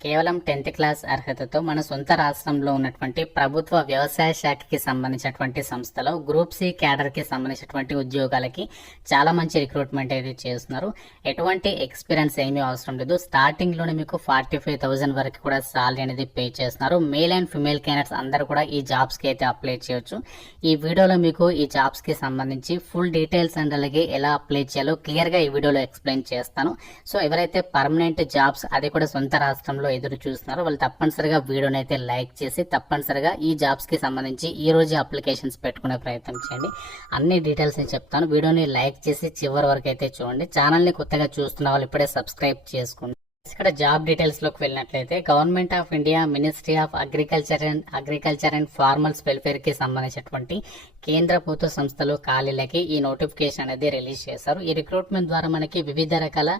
కేవలం tenth class అర్హతతో మన సొంత రాష్ట్రంలో ఉన్నటువంటి ప్రభుత్వ వ్యవసాయ శాఖకి సంబంధించినటువంటి సంస్థలో గ్రూప్ సి క్యాడర్కి సంబంధించినటువంటి ఉద్యోగాలకి చాలా మంచి రిక్రూట్మెంట్ అయితే చేస్తున్నారు. ఎటువంటి ఎక్స్పీరియన్స్ ఏమీ అవసరం లేదు. స్టార్టింగ్లోనే మీకు ఫార్టీ ఫైవ్ థౌజండ్ వరకు కూడా సాలరీ అనేది పే చేస్తున్నారు. మేల్ అండ్ ఫిమేల్ క్యాండిడేట్స్ అందరూ కూడా ఈ జాబ్స్కి అయితే అప్లై చేయొచ్చు. ఈ వీడియోలో మీకు ఈ జాబ్స్కి సంబంధించి ఫుల్ డీటెయిల్స్ అండ్ అలాగే ఎలా అప్లై చేయాలో క్లియర్గా ఈ వీడియోలో ఎక్స్ప్లెయిన్ చేస్తాను. సో ఎవరైతే పర్మనెంట్ జాబ్స్ అది కూడా సొంత రాష్ట్రంలో ఎదురు చూస్తున్నారో. వాళ్ళు తప్పనిసరిగా వీడియోని అయితే లైక్ చేసి తప్పనిసరిగా ఈ జాబ్స్కి సంబంధించి ఈ రోజు అప్లికేషన్స్ పెట్టుకునే ప్రయత్నం చేయండి. అన్ని డీటెయిల్స్ నేను చెప్తాను. వీడియోని లైక్ చేసి చివరి వరకు అయితే చూడండి. ఛానల్ని కొత్తగా చూస్తున్న వాళ్ళు ఇప్పుడే సబ్స్క్రైబ్ చేసుకోండి. ఇక్కడ జాబ్ డీటెయిల్స్లోకి వెళ్ళినట్లయితే government of India ministry of agriculture and agriculture and farmers వెల్ఫేర్కి సంబంధించినటువంటి కేంద్ర ప్రభుత్వ సంస్థలు ఖాళీలకి ఈ నోటిఫికేషన్ అనేది రిలీజ్ చేశారు. ఈ రిక్రూట్మెంట్ ద్వారా మనకి వివిధ రకాల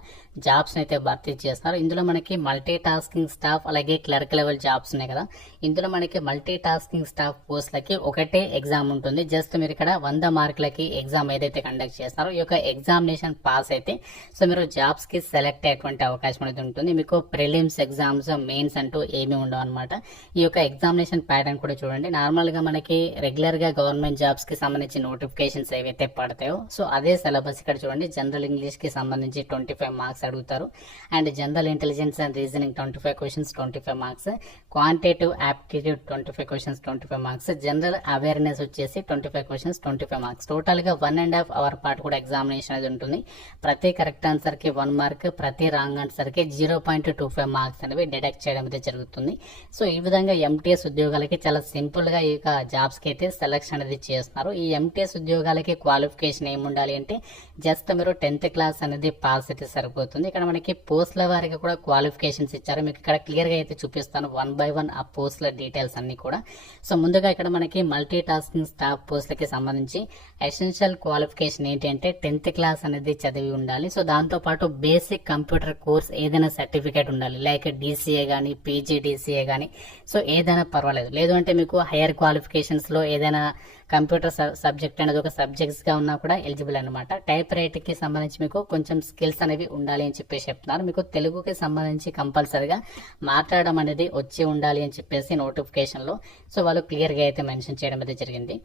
జాబ్స్ అయితే భర్తీ చేస్తారు ఇందులో మనకి మల్టీ టాస్కింగ్ స్టాఫ్ అలాగే క్లర్క్ లెవెల్ జాబ్స్ ఉన్నాయి కదా. ఇందులో మనకి మల్టీ టాస్కింగ్ స్టాఫ్ పోస్ట్లకి ఒకటే ఎగ్జామ్ ఉంటుంది. జస్ట్ మీరు ఇక్కడ వంద మార్కులకి ఎగ్జామ్ ఏదైతే కండక్ట్ చేస్తారో ఈ యొక్క ఎగ్జామినేషన్ పాస్ అయితే సో మీరు జాబ్స్కి సెలెక్ట్ అయ్యేటువంటి అవకాశం అనేది ఉంటుంది. మీకు ప్రిలిమ్స్ ఎగ్జామ్స్ మెయిన్స్ అంటూ ఏమీ ఉండవు అనమాట ఈ యొక్క ఎగ్జామినేషన్ ప్యాటర్న్ కూడా చూడండి. నార్మల్గా మనకి రెగ్యులర్గా గవర్నమెంట్ జాబ్స్కి సంబంధించి నోటిఫికేషన్స్ ఏవైతే పడతాయో సో అదే సిలబస్ ఇక్కడ చూడండి. జనరల్ ఇంగ్లీష్కి సంబంధించి ట్వంటీ ఫైవ్ మార్క్స్ అడుగుతారు. And general intelligence and reasoning twenty five questions twenty five marks quantitative aptitude twenty five questions twenty five marks general awareness వచ్చేసి twenty five questions twenty five marks టోటల్గా one and half hour పాటు కూడా examination అనేది ఉంటుంది. ప్రతి correct ఆన్సర్కి one mark ప్రతి wrong ఆన్సర్కి zero point two five marks అనేవి డిడక్ట్ చేయడం అయితే జరుగుతుంది. సో ఈ విధంగా ఎంటీఎస్ ఉద్యోగాలకి చాలా సింపుల్గా ఈ యొక్క జాబ్స్కి అయితే సెలక్షన్ అనేది చేస్తున్నారు. ఈ ఎంటీఎస్ ఉద్యోగాలకి క్వాలిఫికేషన్ ఏమి ఉండాలి అంటే జస్ట్ మీరు టెన్త్ క్లాస్ అనేది పాస్ అయితే సరిపోతుంది. ఇక్కడ మనకి పోస్టుల వారికి కూడా క్వాలిఫికేషన్స్ ఇచ్చారు. మీకు ఇక్కడ క్లియర్గా అయితే చూపిస్తాను వన్ బై వన్ ఆ పోస్టుల డీటెయిల్స్ అన్ని కూడా. సో ముందుగా ఇక్కడ మనకి మల్టీ టాస్కింగ్ స్టాఫ్ పోస్టులకి సంబంధించి ఎసెన్షియల్ క్వాలిఫికేషన్ ఏంటి అంటే టెన్త్ క్లాస్ అనేది చదివి ఉండాలి. సో దాంతో పాటు బేసిక్ కంప్యూటర్ కోర్స్ ఏదైనా సర్టిఫికేట్ ఉండాలి. లైక్ డీసీఏ కానీ పీజీ డీసీఏ కానీ సో ఏదైనా పర్వాలేదు. లేదు అంటే మీకు హైయర్ క్వాలిఫికేషన్స్లో ఏదైనా కంప్యూటర్ సబ్జెక్ట్ అనేది ఒక సబ్జెక్ట్స్గా ఉన్నా కూడా ఎలిజిబుల్ అనమాట టైప్ రైటింగ్కి సంబంధించి మీకు కొంచెం స్కిల్స్ అనేవి ఉండాలి అని చెప్పేసి చెప్తున్నారు. మీకు తెలుగుకి సంబంధించి కంపల్సరిగా మాట్లాడడం అనేది వచ్చి ఉండాలి అని చెప్పేసి నోటిఫికేషన్లో. సో వాళ్ళు క్లియర్గా అయితే మెన్షన్ చేయడం అయితే జరిగింది.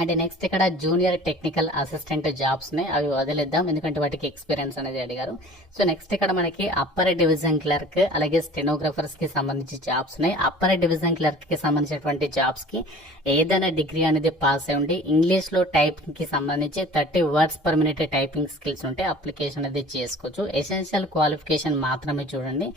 అండ్ నెక్స్ట్ ఇక్కడ జూనియర్ టెక్నికల్ అసిస్టెంట్ జాబ్స్ని అవి వదిలేద్దాం. ఎందుకంటే వాటికి ఎక్స్పీరియన్స్ అనేది అడిగారు. సో నెక్స్ట్ ఇక్కడ మనకి అప్పర్ డివిజన్ క్లర్క్ అలాగే స్టెనోగ్రాఫర్స్కి సంబంధించి జాబ్స్ ఉన్నాయి. అప్పర్ డివిజన్ క్లర్క్కి సంబంధించినటువంటి జాబ్స్కి ఏదైనా డిగ్రీ అనేది పాస్ అయి ఉండి ఇంగ్లీష్లో టైపింగ్కి సంబంధించి thirty words per minute typing skills ఉంటే అప్లికేషన్ అనేది చేసుకోవచ్చు. ఎసెన్షియల్ క్వాలిఫికేషన్ మాత్రమే చూడండి.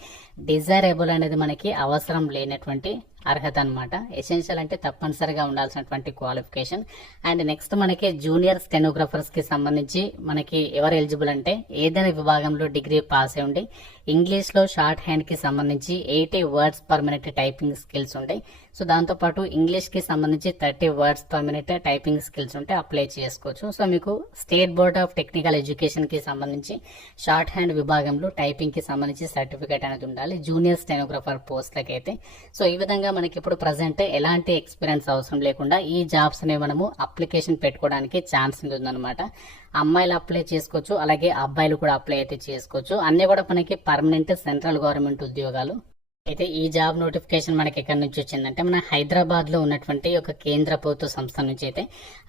డిజైరబుల్ అనేది మనకి అవసరం లేనటువంటి అర్హత అనమాట ఎసెన్షియల్ అంటే తప్పనిసరిగా ఉండాల్సినటువంటి క్వాలిఫికేషన్ అండ్ నెక్స్ట్ మనకి జూనియర్ స్టెనోగ్రాఫర్స్కి సంబంధించి మనకి ఎవరు ఎలిజిబుల్ అంటే ఏదైనా విభాగంలో డిగ్రీ పాస్ అయి ఉండి ఇంగ్లీష్లో షార్ట్ హ్యాండ్కి సంబంధించి eighty words per minute typing skills ఉంటాయి సో దాంతో పాటు సంబంధించి thirty words per minute typing skills ఉంటే అప్లై చేసుకోవచ్చు. సో మీకు స్టేట్ బోర్డ్ ఆఫ్ టెక్నికల్ ఎడ్యుకేషన్కి సంబంధించి షార్ట్ హ్యాండ్ విభాగంలో టైపింగ్కి సంబంధించి సర్టిఫికేట్ అనేది ఉండాలి. జూనియర్ స్టెనోగ్రాఫర్ పోస్ట్లకి అయితే సో ఈ విధంగా మనకి ఇప్పుడు ప్రజెంట్ ఎలాంటి ఎక్స్పీరియన్స్ అవసరం లేకుండా ఈ జాబ్స్ని మనము అప్లికేషన్ పెట్టుకోవడానికి ఛాన్స్ ఉందన్నమాట. అమ్మాయిలు అప్లై చేసుకోవచ్చు అలాగే అబ్బాయిలు కూడా అప్లై అయితే చేసుకోవచ్చు. అన్నీ కూడా మనకి పర్మనెంట్ సెంట్రల్ గవర్నమెంట్ ఉద్యోగాలు అయితే ఈ జాబ్ నోటిఫికేషన్ మనకి ఎక్కడి నుంచి వచ్చిందంటే మన హైదరాబాద్లో ఉన్నటువంటి ఒక కేంద్ర ప్రభుత్వ సంస్థ నుంచి అయితే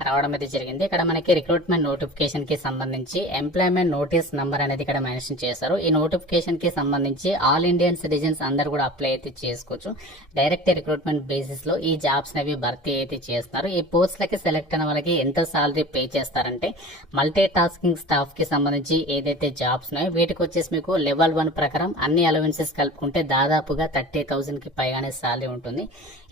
రావడం అయితే జరిగింది. ఇక్కడ మనకి రిక్రూట్మెంట్ నోటిఫికేషన్కి సంబంధించి ఎంప్లాయ్మెంట్ నోటీస్ నెంబర్ అనేది ఇక్కడ మెన్షన్ చేశారు. ఈ నోటిఫికేషన్కి సంబంధించి ఆల్ ఇండియన్ సిటిజన్స్ అందరు కూడా అప్లై అయితే చేసుకోవచ్చు. డైరెక్ట్ రిక్రూట్మెంట్ బేసిస్లో ఈ జాబ్స్ అనేవి భర్తీ అయితే చేస్తున్నారు ఈ పోస్టులకి సెలెక్ట్ అయిన వాళ్ళకి ఎంత సాలరీ పే చేస్తారంటే మల్టీ టాస్కింగ్ స్టాఫ్కి సంబంధించి ఏదైతే జాబ్స్ ఉన్నాయో వీటికి వచ్చేసి మీకు లెవెల్ వన్ ప్రకారం అన్ని అలవెన్సెస్ కలుపుకుంటే దాదాపుగా థర్టీ థౌజండ్కి పైగానే సాలరీ ఉంటుంది.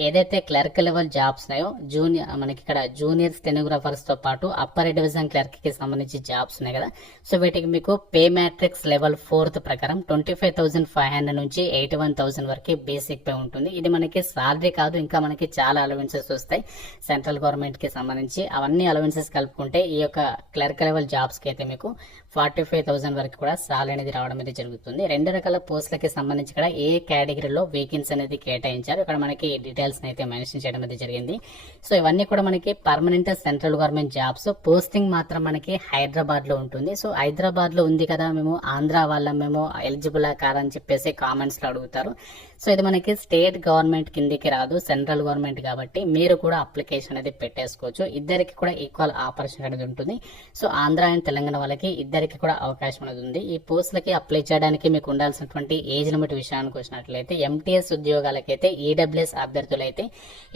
ఏదైతే క్లర్క్ లెవెల్ జాబ్స్ ఉన్నాయో జూనియర్ మనకి ఇక్కడ జూనియర్ స్టెనోగ్రాఫర్స్తో పాటు అప్పర్ డివిజన్ క్లర్క్కి సంబంధించి జాబ్స్ ఉన్నాయి కదా. సో వీటికి మీకు పే మ్యాట్రిక్స్ లెవెల్ ఫోర్త్ ప్రకారం twenty five thousand five hundred నుంచి ఎయిటీ వన్ థౌసండ్ వరకు బేసిక్ పే ఉంటుంది. ఇది మనకి సాలరీ కాదు ఇంకా మనకి చాలా అలవెన్సెస్ వస్తాయి. సెంట్రల్ గవర్నమెంట్కి సంబంధించి అవన్నీ అలవెన్సెస్ కలుపుకుంటే ఈ యొక్క క్లర్క్ లెవెల్ జాబ్స్కి అయితే మీకు ఫార్టీ ఫైవ్ థౌసండ్ వరకు కూడా సాల్ అనేది రావడం అనేది జరుగుతుంది. రెండు రకాల పోస్టులకి సంబంధించి ఇక్కడ ఏ కేటగిరీలో వేకెన్సీ అనేది కేటాయించారు? ఇక్కడ మనకి డీటెయిల్స్ అయితే మెన్షన్ చేయడం అనేది జరిగింది. సో ఇవన్నీ కూడా మనకి permanent central government jobs posting మాత్రం మనకి హైదరాబాద్లో ఉంటుంది. సో హైదరాబాద్లో ఉంది కదా మేము ఆంధ్ర వాళ్ళ మేము ఎలిజిబుల్ కాదని చెప్పేసి కామెంట్స్లో అడుగుతారు. సో ఇది మనకి స్టేట్ గవర్నమెంట్ కిందికి రాదు సెంట్రల్ గవర్నమెంట్ కాబట్టి మీరు కూడా అప్లికేషన్ అనేది పెట్టేసుకోవచ్చు. ఇద్దరికి కూడా ఈక్వల్ ఆపర్చునిటీ అనేది ఉంటుంది. సో ఆంధ్ర అండ్ తెలంగాణ వాళ్ళకి ఇద్దరికి కూడా అవకాశం అనేది ఉంది. ఈ పోస్టులకి అప్లై చేయడానికి మీకు ఉండాల్సినటువంటి ఏజ్ లిమిట్ విషయానికి వచ్చినట్లయితే ఎంటీఎస్ ఉద్యోగాలకైతే ఈడబ్ల్యూఎస్ అభ్యర్థులు అయితే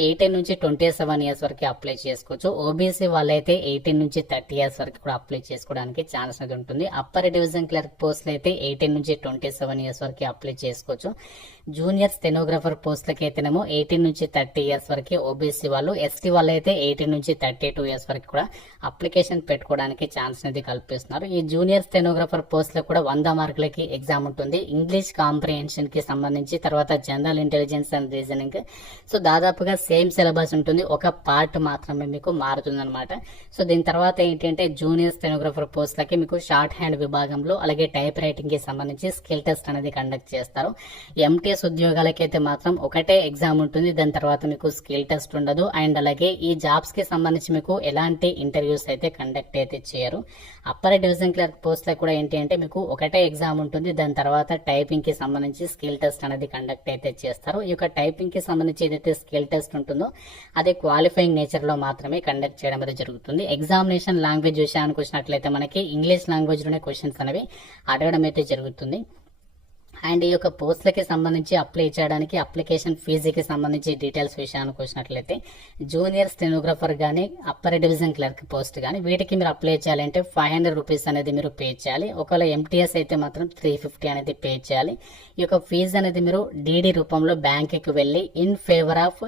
ఎయిటీన్ నుంచి ట్వంటీ సెవెన్ ఇయర్స్ వరకు అప్లై చేసుకోవచ్చు. ఓబీసీ వాళ్ళైతే ఎయిటీన్ నుంచి థర్టీ ఇయర్స్ వరకు కూడా అప్లై చేసుకోవడానికి ఛాన్స్ అనేది ఉంటుంది. అప్పర్ డివిజన్ క్లర్క్ పోస్టులు అయితే ఎయిటీన్ నుంచి ట్వంటీ సెవెన్ ఇయర్స్ వరకు అప్లై చేసుకోవచ్చు. జూనియర్ స్టెనోగ్రాఫర్ పోస్టులకైతేనేమో ఎయిటీన్ నుంచి థర్టీ ఇయర్స్ వరకు ఓబీసీ వాళ్ళు ఎస్టీ వాళ్ళు అయితే ఎయిటీన్ నుంచి థర్టీ టూ ఇయర్స్ వరకు కూడా అప్లికేషన్ పెట్టుకోవడానికి ఛాన్స్ అనేది కల్పిస్తున్నారు. ఈ జూనియర్ స్టెనోగ్రాఫర్ పోస్టులకు కూడా వంద మార్కులకి ఎగ్జామ్ ఉంటుంది. ఇంగ్లీష్ కాంప్రిహెన్షన్కి సంబంధించి తర్వాత general intelligence and reasoning. So దాదాపుగా సేమ్ సిలబస్ ఉంటుంది. ఒక పార్ట్ మాత్రమే మీకు మారుతుందనమాట సో దీని తర్వాత ఏంటంటే జూనియర్ స్టెనోగ్రాఫర్ పోస్టులకి మీకు షార్ట్ హ్యాండ్ విభాగంలో అలాగే టైప్ రైటింగ్కి సంబంధించి స్కిల్ టెస్ట్ అనేది కండక్ట్ చేస్తారు. ఎంటీఎస్ ఉద్యోగాలకైతే మాత్రం ఒకటే ఎగ్జామ్ ఉంటుంది. దాని తర్వాత మీకు స్కిల్ టెస్ట్ ఉండదు. అండ్ అలాగే ఈ జాబ్స్కి సంబంధించి మీకు ఎలాంటి ఇంటర్వ్యూస్ అయితే కండక్ట్ అయితే చేయరు. అప్పర్ డివిజన్ క్లర్క్ పోస్టులకు కూడా ఏంటి అంటే మీకు ఒకటే ఎగ్జామ్ ఉంటుంది. దాని తర్వాత టైపింగ్కి సంబంధించి స్కిల్ టెస్ట్ అనేది కండక్ట్ అయితే చేస్తారు. ఈ యొక్క టైపింగ్కి సంబంధించి ఏదైతే స్కిల్ టెస్ట్ ఉంటుందో అదే క్వాలిఫైయింగ్ నేచర్లో మాత్రమే కండక్ట్ చేయడం అనేది జరుగుతుంది. ఎగ్జామినేషన్ లాంగ్వేజ్ విషయానికి వచ్చినట్లయితే మనకి ఇంగ్లీష్ లాంగ్వేజ్లోనే క్వశ్చన్స్ అనేవి అడగడం అయితే జరుగుతుంది. అండ్ ఈ యొక్క పోస్టులకి సంబంధించి అప్లై చేయడానికి అప్లికేషన్ ఫీజుకి సంబంధించి డీటెయిల్స్ విషయానికి వచ్చినట్లయితే జూనియర్ స్టెనోగ్రాఫర్ కానీ అప్పర్ డివిజన్ క్లర్క్ పోస్ట్ కానీ వీటికి మీరు అప్లై చేయాలంటే ఫైవ్ హండ్రెడ్ రూపీస్ అనేది మీరు పే చేయాలి. ఒకవేళ ఎంటీఎస్ అయితే మాత్రం త్రీ ఫిఫ్టీ అనేది పే చేయాలి. ఈ యొక్క ఫీజు అనేది మీరు డీడీ రూపంలో బ్యాంకుకి వెళ్ళి in favour of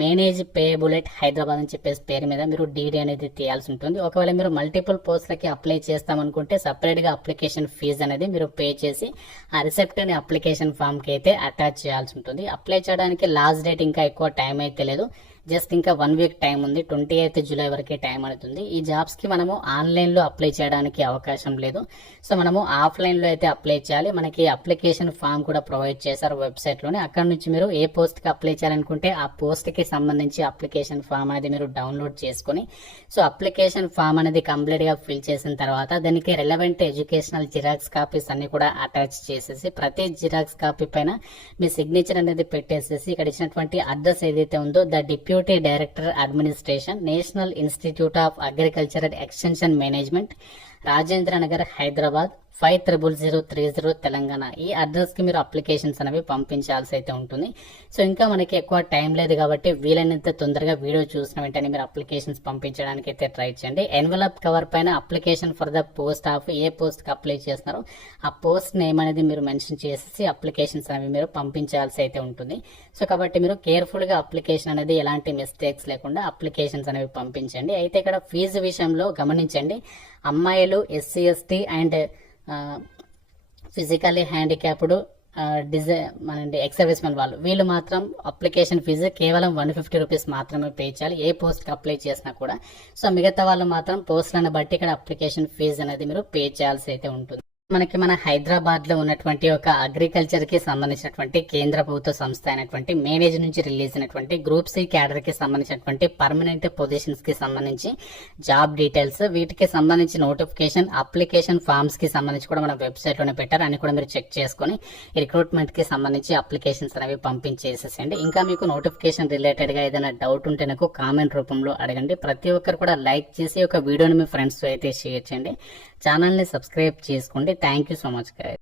manage payable at Hyderabad అని చెప్పేసి పేరు మీద మీరు డీడీ అనేది తీయాల్సి ఉంటుంది. ఒకవేళ మీరు మల్టిపుల్ పోస్టులకి అప్లై చేస్తామనుకుంటే సపరేట్గా అప్లికేషన్ ఫీజు అనేది మీరు పే చేసి ఆ రిసెప్ట్ అనే అప్లికేషన్ ఫామ్కి అయితే అటాచ్ చేయాల్సి ఉంటుంది. అప్లై చేయడానికి లాస్ట్ డేట్ ఇంకా ఎక్కువ టైం అయితే లేదు. జస్ట్ ఇంకా వన్ వీక్ టైం ఉంది. ట్వంటీ ఎయిత్ జూలై వరకే టైం అవుతుంది. ఈ జాబ్స్కి మనము ఆన్లైన్లో అప్లై చేయడానికి అవకాశం లేదు. సో మనము ఆఫ్లైన్లో అయితే అప్లై చేయాలి. మనకి అప్లికేషన్ ఫామ్ కూడా ప్రొవైడ్ చేశారు వెబ్సైట్లోనే. అక్కడ నుంచి మీరు ఏ పోస్ట్కి అప్లై చేయాలనుకుంటే ఆ పోస్ట్కి సంబంధించి అప్లికేషన్ ఫామ్ అనేది మీరు డౌన్లోడ్ చేసుకుని సో అప్లికేషన్ ఫామ్ అనేది కంప్లీట్గా ఫిల్ చేసిన తర్వాత దానికి రిలవెంట్ ఎడ్యుకేషనల్ జిరాక్స్ కాపీస్ అన్ని కూడా అటాచ్ చేసేసి ప్రతి జిరాక్స్ కాపీ పైన మీ సిగ్నేచర్ అనేది పెట్టేసేసి ఇక్కడ ఇచ్చినటువంటి అడ్రస్ ఏదైతే ఉందో the executive director administration national institute of agriculture and extension management Rajendra Nagar Hyderabad. Five triple zero three zero Telangana. ఈ అడ్రస్కి మీరు అప్లికేషన్స్ అనేవి పంపించాల్సి అయితే ఉంటుంది. సో ఇంకా మనకి ఎక్కువ టైం లేదు కాబట్టి వీలైనంత తొందరగా వీడియో చూసిన వెంటనే మీరు అప్లికేషన్స్ పంపించడానికి అయితే ట్రై చేయండి. ఎన్వలప్ కవర్ పైన application for the post of ఏ పోస్ట్కి అప్లై చేస్తున్నారో ఆ పోస్ట్ నేమ్ అనేది మీరు మెన్షన్ చేసేసి అప్లికేషన్స్ అనేవి మీరు పంపించాల్సి అయితే ఉంటుంది. సో కాబట్టి మీరు కేర్ఫుల్గా అప్లికేషన్ అనేది ఎలాంటి మిస్టేక్స్ లేకుండా అప్లికేషన్స్ అనేవి పంపించండి. అయితే ఇక్కడ ఫీజు విషయంలో గమనించండి. అమ్మాయిలు SC ST and physically handicapped డిజై మన ఎక్స్ సర్వీస్ మెన్ వాళ్ళు. వీళ్ళు మాత్రం అప్లికేషన్ ఫీజు కేవలం వన్ ఫిఫ్టీ రూపీస్ మాత్రమే పే చేయాలి. ఏ పోస్ట్కి అప్లై చేసినా కూడా. సో మిగతా వాళ్ళు మాత్రం పోస్టులను బట్టి ఇక్కడ అప్లికేషన్ ఫీజు అనేది మీరు పే చేయాల్సి అయితే ఉంటుంది. మనకి మన హైదరాబాద్లో ఉన్నటువంటి ఒక అగ్రికల్చర్కి సంబంధించినటువంటి కేంద్ర ప్రభుత్వ సంస్థ అయినటువంటి మేనేజ్ నుంచి రిలీజ్ అయినటువంటి గ్రూప్ సి క్యాడర్కి సంబంధించినటువంటి పర్మనెంట్ పొజిషన్స్కి సంబంధించి జాబ్ డీటెయిల్స్ వీటికి సంబంధించి నోటిఫికేషన్ అప్లికేషన్ ఫామ్స్కి సంబంధించి కూడా మన వెబ్సైట్లోనే పెట్టారు. అని కూడా మీరు చెక్ చేసుకుని రిక్రూట్మెంట్కి సంబంధించి అప్లికేషన్స్ అనేవి పంపించేసేసండి ఇంకా మీకు నోటిఫికేషన్ రిలేటెడ్గా ఏదైనా డౌట్ ఉంటే నాకు కామెంట్ రూపంలో అడగండి. ప్రతి ఒక్కరు కూడా లైక్ చేసి ఒక వీడియోని మీ ఫ్రెండ్స్ అయితే షేర్ చేయండి. ఛానల్ని సబ్స్క్రైబ్ చేసుకోండి. Thank you so much guy